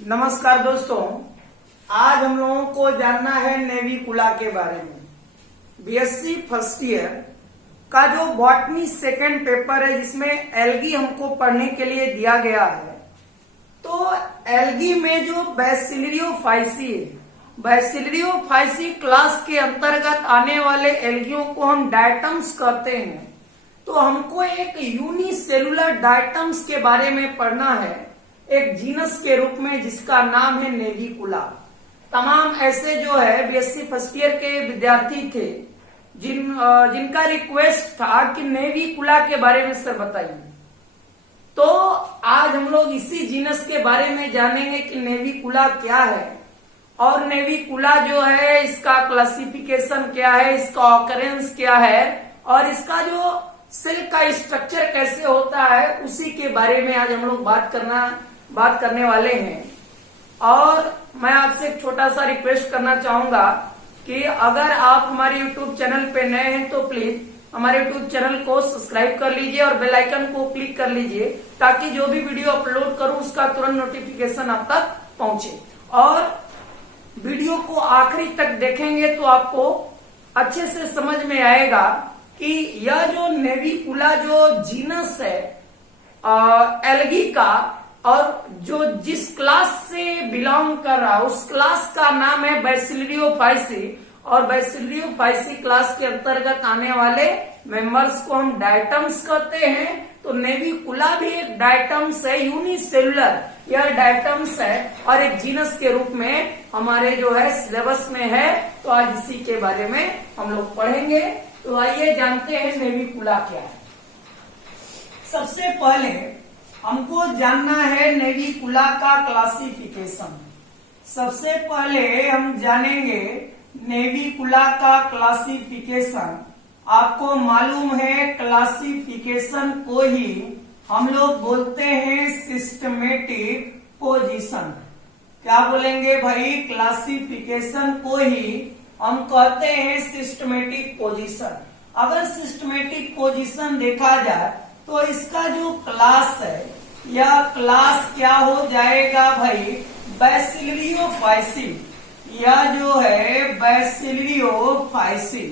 नमस्कार दोस्तों, आज हम लोगों को जानना है नेविकुला के बारे में। बीएससी फर्स्ट ईयर का जो बॉटनी सेकेंड पेपर है जिसमें एल्गी हमको पढ़ने के लिए दिया गया है, तो एल्गी में जो बैसिलरियोफाइसी है, बैसिलरियोफाइसी क्लास के अंतर्गत आने वाले एल्गियों को हम डायटम्स कहते हैं। तो हमको एक यूनिसेलुलर डायटम्स के बारे में पढ़ना है, एक जीनस के रूप में जिसका नाम है नेविकुला। तमाम ऐसे जो है बीएससी फर्स्ट ईयर के विद्यार्थी थे जिनका रिक्वेस्ट था कि नेविकुला के बारे में सर बताइए। तो आज हम लोग इसी जीनस के बारे में जानेंगे कि नेविकुला क्या है और नेविकुला जो है इसका क्लासिफिकेशन क्या है, इसका ऑकरेंस क्या है और इसका जो सेल का स्ट्रक्चर कैसे होता है, उसी के बारे में आज हम लोग बात करने वाले हैं। और मैं आपसे एक छोटा सा रिक्वेस्ट करना चाहूंगा कि अगर आप हमारे YouTube चैनल पे नए हैं तो प्लीज हमारे YouTube चैनल को सब्सक्राइब कर लीजिए और बेल आइकन को क्लिक कर लीजिए, ताकि जो भी वीडियो अपलोड करूं उसका तुरंत नोटिफिकेशन आप तक पहुंचे। और वीडियो को आखिरी तक देखेंगे तो आपको अच्छे से समझ में आएगा कि यह जो नेविकुला जो जीनस है एल्गी का और जो जिस क्लास से बिलोंग कर रहा है उस क्लास का नाम है बैसिलरियोफाइसी, और बैसिलरियोफाइसी क्लास के अंतर्गत आने वाले मेंबर्स को हम डायटम्स कहते हैं। तो नेविकुला भी एक डायटम्स है, यूनिसेलुलर यह डायटम्स है और एक जीनस के रूप में हमारे जो है सिलेबस में है। तो आज इसी के बारे में हम लोग पढ़ेंगे। तो आइए जानते हैं नेविकुला क्या है। सबसे पहले हमको जानना है नेविकुला का क्लासिफिकेशन। सबसे पहले हम जानेंगे नेविकुला का क्लासिफिकेशन। आपको मालूम है क्लासिफिकेशन को ही हम लोग बोलते हैं सिस्टमेटिक पोजीशन। क्या बोलेंगे भाई? क्लासिफिकेशन को ही हम कहते हैं सिस्टमेटिक पोजीशन। अगर सिस्टमेटिक पोजीशन देखा जाए तो इसका जो क्लास है यह क्लास क्या हो जाएगा भाई? बैसिलरियोफाइसी। यह जो है बैसिलरियोफाइसी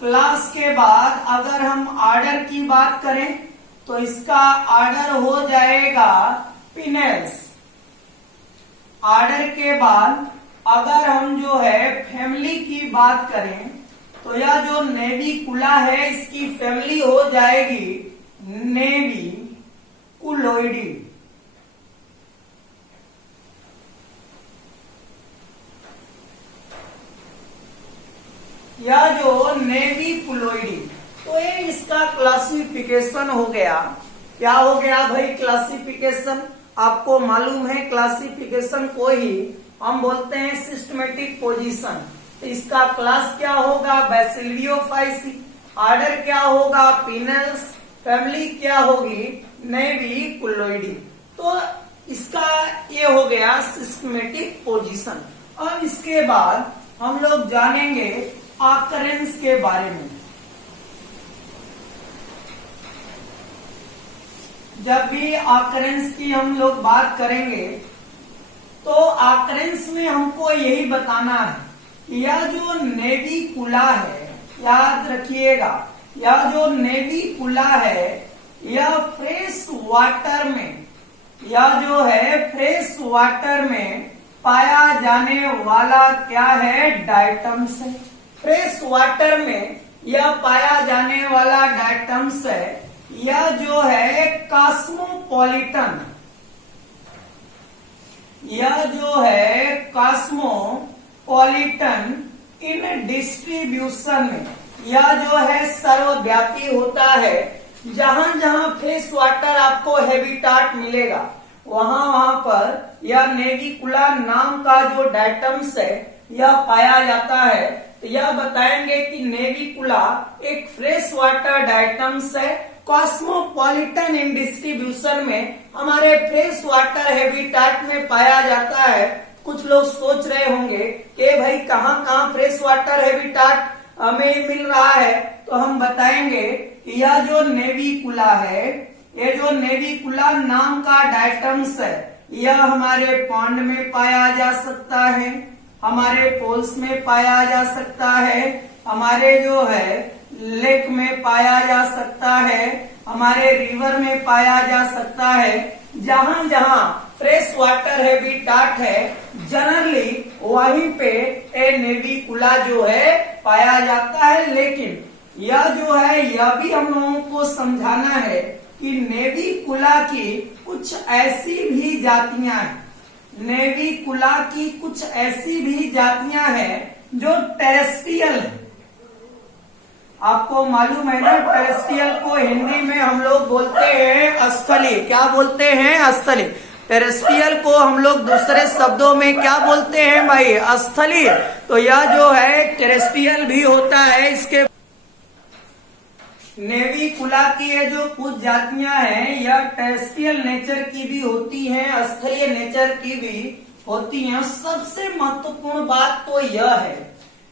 क्लास के बाद अगर हम आर्डर की बात करें तो इसका आर्डर हो जाएगा पिनेल्स। आर्डर के बाद अगर हम जो है फैमिली की बात करें तो यह जो नेविकुला है इसकी फैमिली हो जाएगी नेविकुलोइडी। यह जो नेविकुलोइडी, तो ये इसका क्लासिफिकेशन हो गया। क्या हो गया भाई? क्लासिफिकेशन। आपको मालूम है क्लासिफिकेशन को ही हम बोलते हैं सिस्टमेटिक पोजीशन। तो इसका क्लास क्या होगा? बैसिलरियोफाइसी। आर्डर क्या होगा? पिनेल्स। फैमिली क्या होगी? नेविकुलोइडी। तो इसका ये हो गया सिस्टमेटिक पोजीशन। और इसके बाद हम लोग जानेंगे ऑकरेंस के बारे में। जब भी ऑकरेंस की हम लोग बात करेंगे तो ऑकरेंस में हमको यही बताना है कि यह जो नेविकुला है, याद रखिएगा, यह जो नेविकुला है यह फ्रेश वाटर में, यह जो है फ्रेश वाटर में पाया जाने वाला क्या है? डायटम्स है। फ्रेश वाटर में यह पाया जाने वाला डायटम्स है। यह जो है कॉस्मोपॉलिटन, यह जो है कॉस्मोपॉलिटन इन डिस्ट्रीब्यूशन में, यह जो है सर्वव्यापी होता है। जहां जहां फ्रेश वाटर आपको हैबिटाट मिलेगा वहां पर यह नेविकुला नाम का जो डायटम्स है यह पाया जाता है। तो यह बताएंगे कि नेविकुला एक फ्रेश वाटर डायटम्स है, कॉस्मोपॉलिटन इन डिस्ट्रीब्यूशन में हमारे फ्रेश वाटर हैबिटाट में पाया जाता है। कुछ लोग सोच रहे होंगे कि भाई कहाँ कहाँ फ्रेश वाटर हैबिटाट हमें मिल रहा है, तो हम बताएंगे कि यह जो नेविकुला है ये जो नेविकुला नाम का डायटम्स है यह हमारे पॉन्ड में पाया जा सकता है, हमारे पोल्स में पाया जा सकता है, हमारे जो है लेक में पाया जा सकता है, हमारे रिवर में पाया जा सकता है। जहां जहां फ्रेश वाटर हैबिटाट है जनरली वहीं पे ए नेविकुला जो है पाया जाता है। लेकिन यह जो है यह भी हम लोगों को समझाना है कि नेविकुला की कुछ ऐसी भी जातियां हैं, नेविकुला की कुछ ऐसी भी जातियां हैं जो टेरेस्ट्रियल है। आपको मालूम है ना, टेरेस्ट्रियल को हिंदी में हम लोग बोलते हैं स्थलीय। क्या बोलते हैं? स्थलीय। टेरेस्ट्रियल को हम लोग दूसरे शब्दों में क्या बोलते हैं भाई? स्थलीय। तो यह जो है टेरेस्ट्रियल भी होता है। इसके नेविकुला की ये जो कुछ जातियां हैं यह टेरेस्ट्रियल नेचर की भी होती हैं, स्थलीय नेचर की भी होती हैं। सबसे महत्वपूर्ण बात तो यह है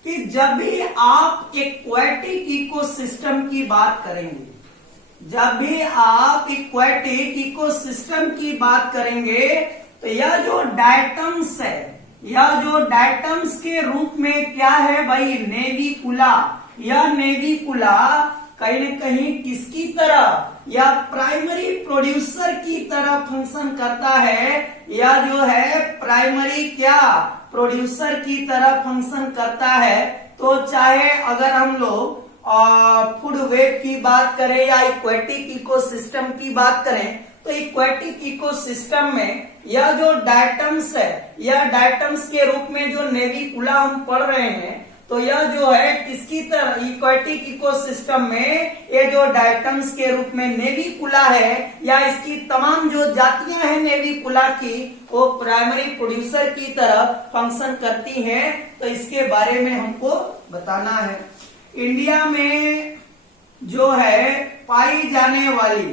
कि जब भी आप एक्वेटिक इकोसिस्टम की बात करेंगे, जब भी आप एक्वेटिक इकोसिस्टम की बात करेंगे तो यह जो डायटम्स है, यह जो डायटम्स के रूप में क्या है भाई? नेविकुला। यह नेविकुला कहीं न कहीं किसकी तरह या प्राइमरी प्रोड्यूसर की तरह फंक्शन करता है, या जो है प्राइमरी क्या प्रोड्यूसर की तरह फंक्शन करता है। तो चाहे अगर हम लोग फूड वेब की बात करें या इक्वेटिक इकोसिस्टम की बात करें तो इक्वेटिक इकोसिस्टम में यह जो डायटम्स है, यह डायटम्स के रूप में जो नेविकुला हम पढ़ रहे हैं, तो यह जो है किसकी तरह इक्वेटिक इकोसिस्टम में ये जो डायटम्स के रूप में नेविकुला है या इसकी तमाम जो जातियां हैं नेविकुला की वो प्राइमरी प्रोड्यूसर की तरह फंक्शन करती हैं। तो इसके बारे में हमको बताना है। इंडिया में जो है पाई जाने वाली,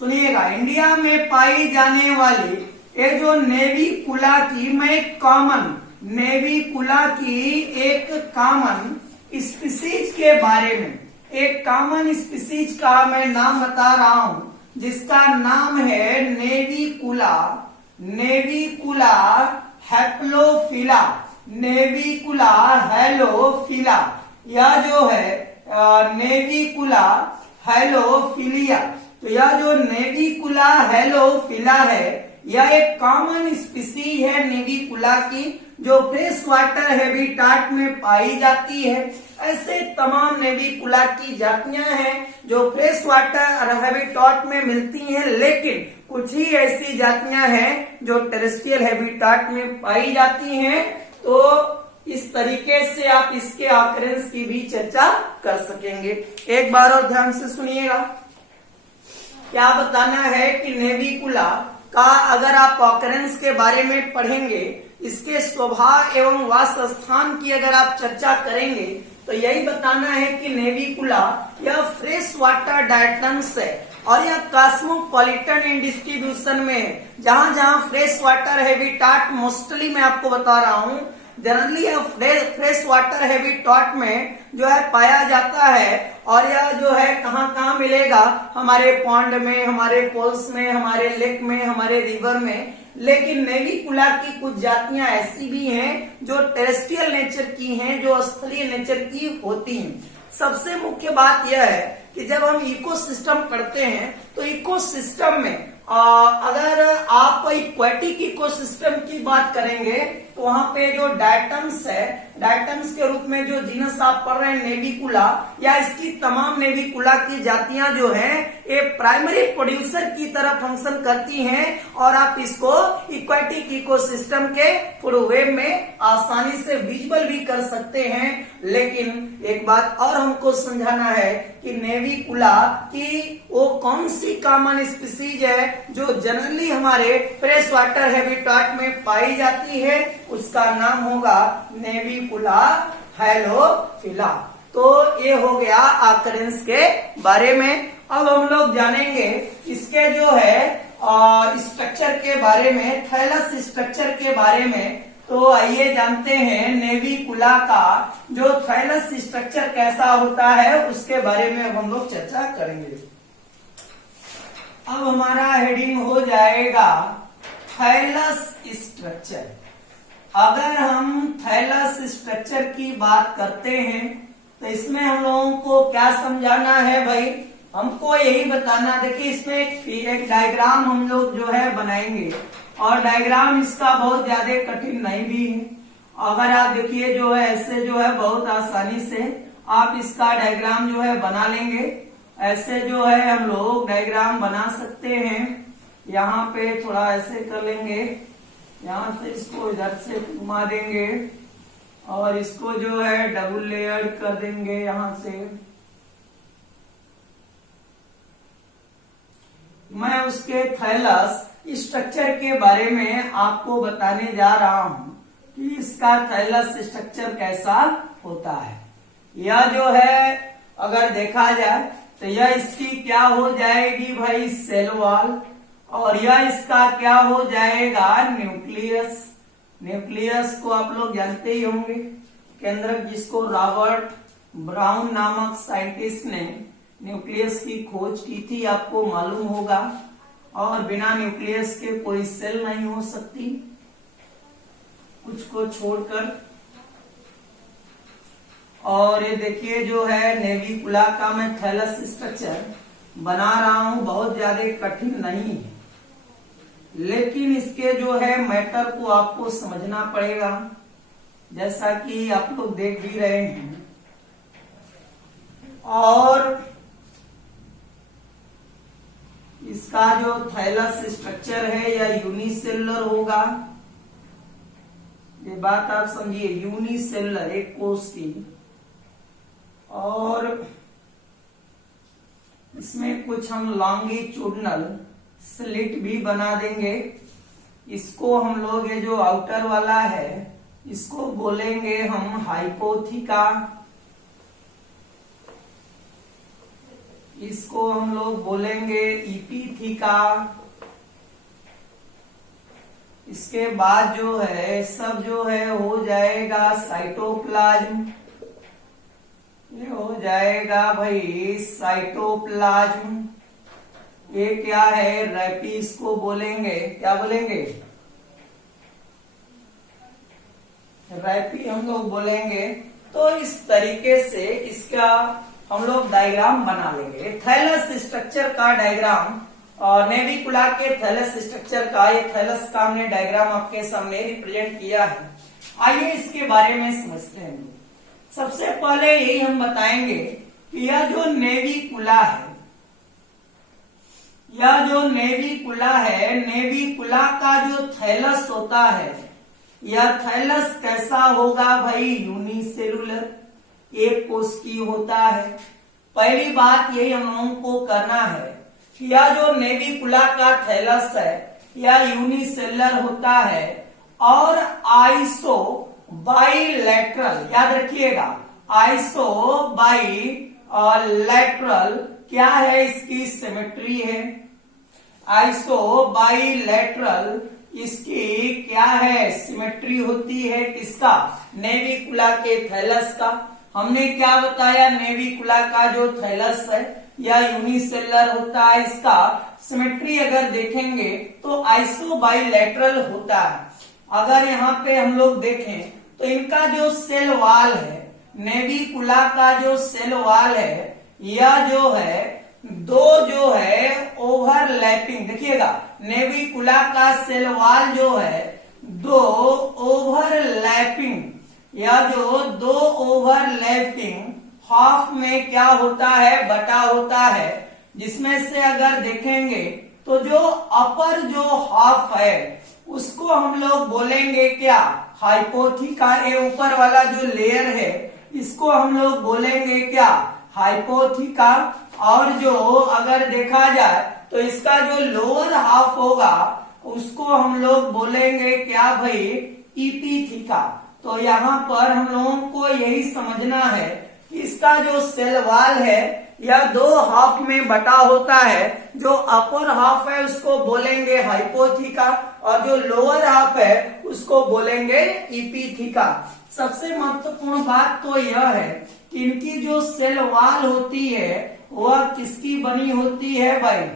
सुनिएगा, इंडिया में पाई जाने वाली ये जो नेविकुला की मैं कॉमन नेविकुला की एक कॉमन स्पीसीज के बारे में, एक कॉमन स्पीसीज का मैं नाम बता रहा हूं जिसका नाम है नेविकुला, नेविकुला हैप्लोफिला, नेविकुला हैलोफिला। यह जो है नेविकुला हैलोफिलिया। तो यह जो नेविकुला हैलोफिला है यह एक कॉमन स्पीसीज है नेविकुला की जो फ्रेश वाटर हैबिटाट में पाई जाती है। ऐसे तमाम नेविकुला की जातियां हैं जो फ्रेश वाटर हैबिटाट में मिलती हैं, लेकिन कुछ ही ऐसी जातियां हैं जो टेरेस्ट्रियल हैबिटाट में पाई जाती हैं। तो इस तरीके से आप इसके ऑकरेंस की भी चर्चा कर सकेंगे। एक बार और ध्यान से सुनिएगा, क्या बताना है कि नेविकुला का अगर आप ऑकरेंस के बारे में पढ़ेंगे, इसके स्वभाव एवं वास स्थान की अगर आप चर्चा करेंगे तो यही बताना है कि नेविकुला यह फ्रेश वाटर डायटम्स है और यह कॉस्मोपॉलिटन इन डिस्ट्रीब्यूशन में है। जहां जहां फ्रेश वाटर हैबिटाट, मोस्टली मैं आपको बता रहा हूं, जनरली फ्रेश वाटर हैबिटाट में जो है पाया जाता है। और यह जो है कहाँ कहाँ मिलेगा? हमारे पॉन्ड में, हमारे पोल्स में, हमारे लेक में, हमारे रिवर में। लेकिन नेविकुला की कुछ जातियां ऐसी भी हैं जो टेरेस्ट्रियल नेचर की हैं, जो स्थलीय नेचर की होती हैं। सबसे मुख्य बात यह है कि जब हम इकोसिस्टम पढ़ते हैं तो इकोसिस्टम में अगर आप इक्वेटिक इकोसिस्टम की बात करेंगे तो वहां पे जो डायटम्स है, डायटम्स के रूप में जो जीनस आप पढ़ रहे हैं नेविकुला या इसकी तमाम नेविकुला की जातियां जो हैं ये प्राइमरी प्रोड्यूसर की तरह फंक्शन करती हैं और आप इसको इक्वेटिक इकोसिस्टम के पूरे वेब में आसानी से विजुअल भी कर सकते हैं। लेकिन एक बात और हमको समझाना है कि नेविकुला की वो कौन सी कॉमन स्पीसीज है जो जनरली हमारे फ्रेश वाटर हैबिटाट में पाई जाती है, उसका नाम होगा नेविकुला हैलोफिला। तो ये हो गया ऑकरेंस के बारे में। अब हम लोग जानेंगे इसके जो है स्ट्रक्चर के बारे में, थैलस स्ट्रक्चर के बारे में। तो आइए जानते हैं नेविकुला का जो थैलस स्ट्रक्चर कैसा होता है उसके बारे में अब हम लोग चर्चा करेंगे। अब हमारा हेडिंग हो जाएगा थैलस स्ट्रक्चर। अगर हम थैलस स्ट्रक्चर की बात करते हैं तो इसमें हम लोगों को क्या समझाना है भाई, हमको यही बताना। देखिए इसमें एक डायग्राम हम लोग जो है बनाएंगे, और डायग्राम इसका बहुत ज्यादा कठिन नहीं भी है। अगर आप देखिए जो है ऐसे जो है बहुत आसानी से आप इसका डायग्राम जो है बना लेंगे। ऐसे जो है हम लोग डायग्राम बना सकते हैं। यहाँ पे थोड़ा ऐसे कर लेंगे, यहाँ से इसको इधर से घुमा देंगे और इसको जो है डबल लेयर कर देंगे यहाँ से। मैं उसके थैलस स्ट्रक्चर के बारे में आपको बताने जा रहा हूं कि इसका थैलस स्ट्रक्चर कैसा होता है। यह जो है अगर देखा जाए तो यह इसकी क्या हो जाएगी भाई, सेल वॉल, और यह इसका क्या हो जाएगा, न्यूक्लियस। न्यूक्लियस को आप लोग जानते ही होंगे, केंद्रक, जिसको रॉबर्ट ब्राउन नामक साइंटिस्ट ने न्यूक्लियस की खोज की थी, आपको मालूम होगा। और बिना न्यूक्लियस के कोई सेल नहीं हो सकती, कुछ को छोड़कर। और ये देखिए जो है नेविकुला का मैं थैलस स्ट्रक्चर बना रहा हूं, बहुत ज्यादा कठिन नहीं है, लेकिन इसके जो है मैटर को आपको समझना पड़ेगा, जैसा कि आप लोग देख भी रहे हैं। और इसका जो थैलस स्ट्रक्चर है यह यूनिसेलुलर होगा। ये बात आप समझिए, यूनिसेलुलर, एक कोष की। और इसमें कुछ हम लॉन्गिट्यूडनल स्लिट भी बना देंगे। इसको हम लोग, ये जो आउटर वाला है इसको बोलेंगे हम हाइपोथिका। इसको हम लोग बोलेंगे इपिथिका। इसके बाद जो है सब जो है हो जाएगा साइटोप्लाज्म। ये हो जाएगा भाई साइटोप्लाज्म। ये क्या है, रैपी इसको बोलेंगे, क्या बोलेंगे, रैपी हम लोग बोलेंगे। तो इस तरीके से इसका हम लोग डायग्राम बना लेंगे। थैलस स्ट्रक्चर का डायग्राम, और नेविकुला के थैलस स्ट्रक्चर का, ये थैलस का हमने डायग्राम आपके सामने रिप्रेजेंट किया है। आइए इसके बारे में समझते हैं। सबसे पहले यही हम बताएंगे कि यह जो नेविकुला है, यह जो नेविकुला है, नेविकुला का जो थैलस होता है, यह थैलस कैसा होगा भाई, यूनिसेलुलर, एक कोशिकीय होता है। पहली बात यही हम लोगों को करना है कि यह जो नेविकुला का थैलस है यह यूनिसेलुलर होता है और आइसो बाइलैटरल, याद रखिएगा, आइसो बाइलैटरल क्या है, इसकी सिमेट्री है। आइसो बाइलैटरल इसकी क्या है, सिमेट्री होती है। किसका, नेविकुला के थैलस का। हमने क्या बताया, नेविकुला का जो थैलस है यह यूनिसेलुलर होता है। इसका सिमेट्री अगर देखेंगे तो आइसो बाइलैटरल होता है। अगर यहाँ पे हम लोग देखें तो इनका जो सेल वॉल है, नेविकुला का जो सेल वॉल है, यह जो है दो जो है ओवरलैपिंग, देखिएगा नेविकुला का सेल वॉल जो है दो ओवरलैपिंग, या जो दो ओवरलैपिंग हाफ में क्या होता है, बटा होता है। जिसमें से अगर देखेंगे तो जो अपर जो हाफ है उसको हम लोग बोलेंगे क्या, हाइपोथिका। ये ऊपर वाला जो लेयर है इसको हम लोग बोलेंगे क्या, हाइपोथिका। और जो अगर देखा जाए तो इसका जो लोअर हाफ होगा उसको हम लोग बोलेंगे क्या भाई, इपिथिका। तो यहाँ पर हम लोगों को यही समझना है कि इसका जो सेल वॉल है यह दो हाफ में बटा होता है। जो अपर हाफ है उसको बोलेंगे हाइपोथिका और जो लोअर हाफ है उसको बोलेंगे इपिथिका। सबसे महत्वपूर्ण बात तो यह है कि इनकी जो सेल वॉल होती है वह किसकी बनी होती है भाई,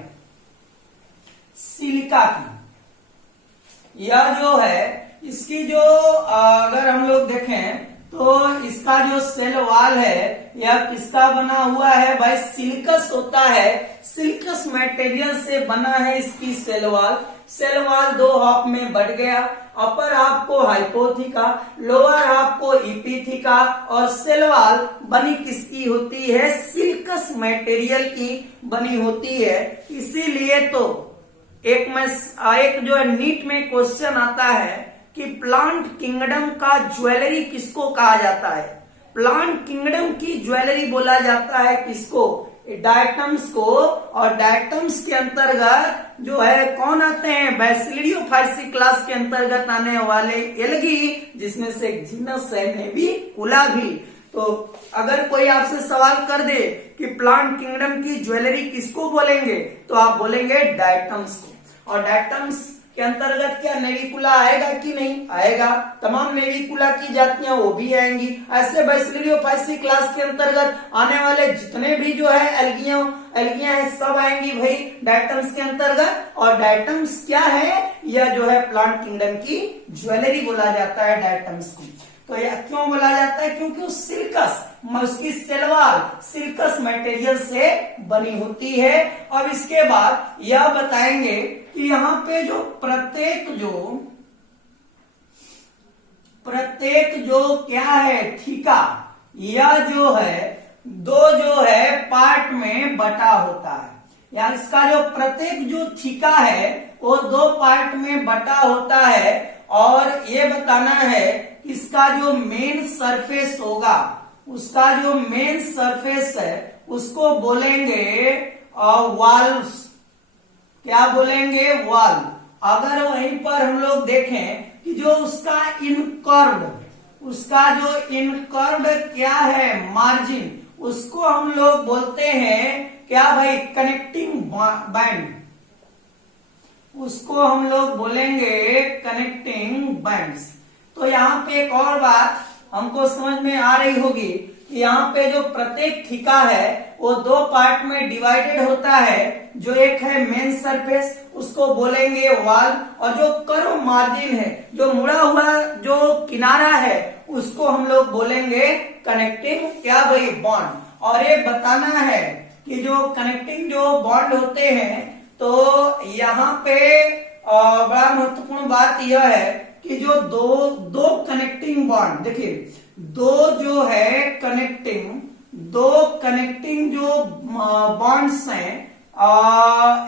थीका की। यह जो है इसकी जो अगर हम लोग देखें तो इसका जो सेल वॉल है यह किसका बना हुआ है भाई, सिलिकस होता है, सिलिकस मटेरियल से बना है इसकी सेल वॉल। सेल वॉल दो हाफ में बढ़ गया, अपर हाफ को हाइपोथीका, लोअर हाफ को इपिथीका, और सेल वॉल बनी किसकी होती है, सिलिकस मटेरियल की बनी होती है। इसीलिए तो एक जो है नीट में क्वेश्चन आता है कि प्लांट किंगडम का ज्वेलरी किसको कहा जाता है। प्लांट किंगडम की ज्वेलरी बोला जाता है किसको, डायटम्स को। और डायटम्स के अंतर्गत जो है कौन आते हैं, बैसिलियोफाइसी क्लास के अंतर्गत आने वाले एल्गी, जिसमें से एक जीनस है नेविकुला भी। तो अगर कोई आपसे सवाल कर दे कि प्लांट किंगडम की ज्वेलरी किसको बोलेंगे, तो आप बोलेंगे डायटम्स को। और डायटम्स के अंतर्गत क्या नेविकुला आएगा कि नहीं आएगा, तमाम नेविकुला की जातियां वो भी आएंगी। ऐसे बैसिलियोफाइसी क्लास के अंतर्गत आने वाले जितने भी जो है एल्गियां है सब आएंगी भाई डायटम्स के अंतर्गत। और डायटम्स क्या है, यह जो है प्लांट किंगडम की ज्वेलरी बोला जाता है डायटम्स को। तो यह क्यों बोला जाता है, क्योंकि वो सिल्कस, उसकी सेलवाल सिल्कस मटेरियल से बनी होती है। अब इसके बाद यह बताएंगे कि यहाँ पे जो प्रत्येक जो क्या है थीका, यह जो है दो जो है पार्ट में बटा होता है। या इसका जो प्रत्येक जो थीका है वो दो पार्ट में बटा होता है। और ये बताना है कि इसका जो मेन सरफेस होगा, उसका जो मेन सरफेस है उसको बोलेंगे वाल्व्स। क्या बोलेंगे, वाल्व। अगर वहीं पर हम लोग देखें कि जो उसका इनकर्ड क्या है, मार्जिन, उसको हम लोग बोलते हैं क्या भाई, कनेक्टिंग बैंड। उसको हम लोग बोलेंगे कनेक्टिंग बैंड्स। तो यहाँ पे एक और बात हमको समझ में आ रही होगी कि यहाँ पे जो प्रत्येक थीका है वो दो पार्ट में डिवाइडेड होता है। जो एक है मेन सरफेस, उसको बोलेंगे वाल, और जो कर्व मार्जिन है, जो मुड़ा हुआ जो किनारा है, उसको हम लोग बोलेंगे कनेक्टिंग क्या भाई, बॉन्ड। और ये बताना है कि जो कनेक्टिंग जो बॉन्ड होते हैं, तो यहाँ पे बड़ा महत्वपूर्ण बात यह है कि जो दो कनेक्टिंग बॉन्ड, देखिए दो जो है दो कनेक्टिंग जो बॉन्ड्स हैं,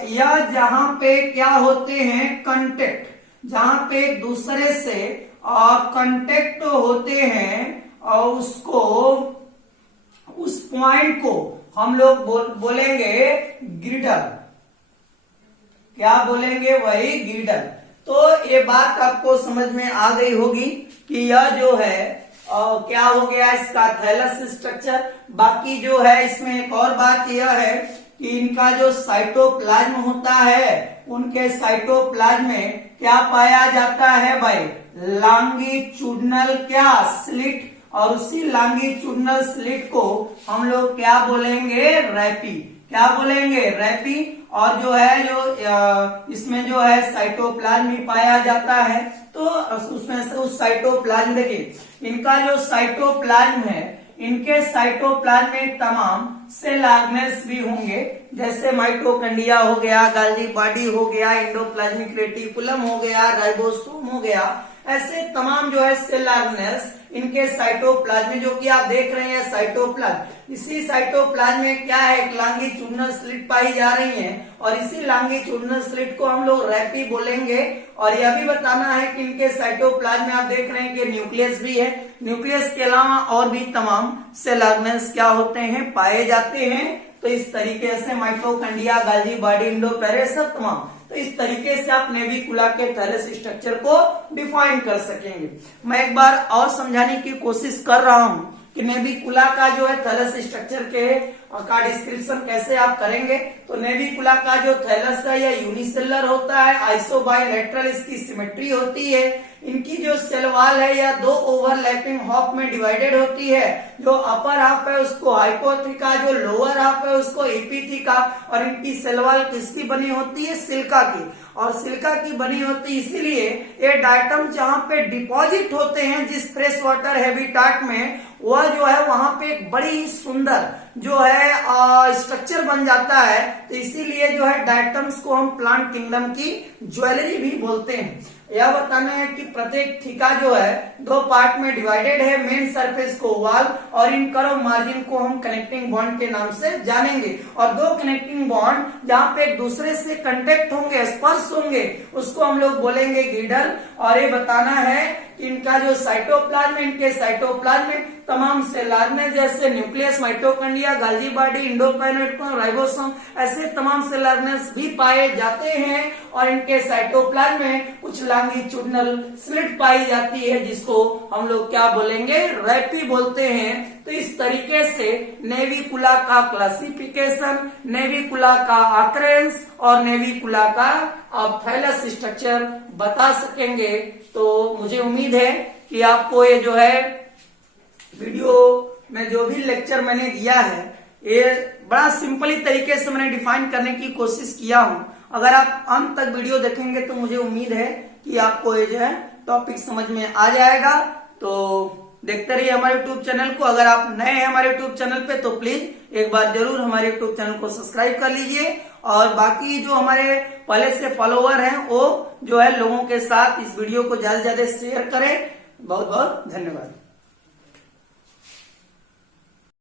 या जहां पे क्या होते हैं, कंटेक्ट, जहां पे एक दूसरे से कंटेक्ट होते हैं, और उसको उस पॉइंट को हम लोग बोलेंगे गिर्डर। क्या बोलेंगे, वही गिर्डर। तो ये बात आपको समझ में आ गई होगी कि यह जो है क्या हो गया इसका थैलस स्ट्रक्चर। बाकी जो है इसमें एक और बात यह है कि इनका जो साइटोप्लाज्म होता है, उनके साइटोप्लाज्म में क्या पाया जाता है भाई, लॉन्गिट्यूडनल क्या स्लिट। और उसी लॉन्गिट्यूडनल स्लिट को हम लोग क्या बोलेंगे, रैपी। क्या बोलेंगे, रैपी। और जो है जो इसमें जो है साइटोप्लाज्म भी पाया जाता है। तो उसमें से उस साइटोप्लाज्म, देखिए इनका जो साइटोप्लाज्म है, इनके साइटोप्लाज्म में तमाम सेल ऑर्गेनेल्स भी होंगे, जैसे माइटोकॉन्ड्रिया हो गया, गाल्गी बॉडी हो गया, एंडोप्लाज्मिक रेटिकुलम हो गया, राइबोसोम हो गया। ऐसे तमाम जो है सेल ऑर्गेनेल्स इनके साइटोप्लाज्म, जो कि आप देख रहे हैं साइटोप्लाज्म, इसी साइटोप्लाज्म में क्या है, एक लॉन्गिट्यूडनल स्लिट पाई जा रही है। और इसी लॉन्गिट्यूडनल स्लिट को हम लोग रैपी बोलेंगे। और यह भी बताना है कि इनके साइटोप्लाज्म में आप देख रहे हैं कि न्यूक्लियस भी है। न्यूक्लियस के अलावा और भी तमाम सेल ऑर्गेनेल्स क्या होते हैं, पाए जाते हैं। तो इस तरीके से माइटोकॉन्ड्रिया, गाल्गी बॉडी, एंडोप्लाज्म सब तमाम। तो इस तरीके से आप नेविकुला के थैलस स्ट्रक्चर को डिफाइन कर सकेंगे। मैं एक बार और समझाने की कोशिश कर रहा हूं कि नेविकुला का जो है थैलस स्ट्रक्चर के का डिस्क्रिप्शन कैसे आप करेंगे। तो नेविकुला का जो थैलस है यह यूनिसेलुलर होता है, आइसोबाइलेटरल इसकी सिमेट्री होती है। इनकी जो सेल वॉल है यह दो ओवरलैपिंग हाफ में डिवाइडेड होती है। जो अपर हाफ है उसको हाइपोथिका, जो लोअर हाफ है उसको एपिथिका। और इनकी सेल वॉल किसकी बनी होती है? सिलिका की। और सिलिका की बनी होती है इसीलिए ये डायटम जहां पे डिपॉजिट होते हैं जिस फ्रेश वाटर हैबिटाट में, वह जो है वहां पे एक बड़ी ही सुंदर जो है स्ट्रक्चर बन जाता है। तो इसीलिए जो है डायटम्स को हम प्लांट किंगडम की ज्वेलरी भी बोलते हैं। यह बताना है कि प्रत्येक थिका जो है दो पार्ट में डिवाइडेड है, मेन सरफेस को वॉल और इन कर्व मार्जिन को हम कनेक्टिंग बॉन्ड के नाम से जानेंगे। और दो कनेक्टिंग बॉन्ड जहां पे एक दूसरे से कांटेक्ट होंगे, स्पर्श होंगे, उसको हम लोग बोलेंगे गिडल। और ये बताना है कि इनका जो साइटोप्लाज्म है, इनके साइटोप्लाज्म में तमाम सेल आर्गेनेल जैसे nucleus, mitochondria, Golgi body, endoplasmic ribosome, ऐसे तमाम सेल आर्गेनेल्स भी पाए जाते हैं। और इनके साइटोप्लाज्म में कुछ लॉन्गिट्यूडिनल स्लिट पाई जाती है जिसको हम लोग क्या बोलेंगे? रैपी बोलते हैं। तो इस तरीके से नेविकुला का क्लासिफिकेशन, नेविकुला का अकरेंस और नेविकुला का आप थैलस स्ट्रक्चर बता सकेंगे। तो मुझे उम्मीद है कि आपको ये जो है वीडियो में जो भी लेक्चर मैंने दिया है ये बड़ा सिंपली तरीके से मैंने डिफाइन करने की कोशिश किया हूं। अगर आप अंत तक वीडियो देखेंगे तो मुझे उम्मीद है कि आपको ये जो है टॉपिक समझ में आ जाएगा। तो देखते रहिए हमारे यूट्यूब चैनल को। अगर आप नए हैं हमारे यूट्यूब चैनल पे तो प्लीज एक बार जरूर हमारे यूट्यूब चैनल को सब्सक्राइब कर लीजिए। और बाकी जो हमारे पहले से फॉलोअर हैं वो जो है लोगों के साथ इस वीडियो को ज्यादा से ज्यादा शेयर करें। बहुत बहुत धन्यवाद।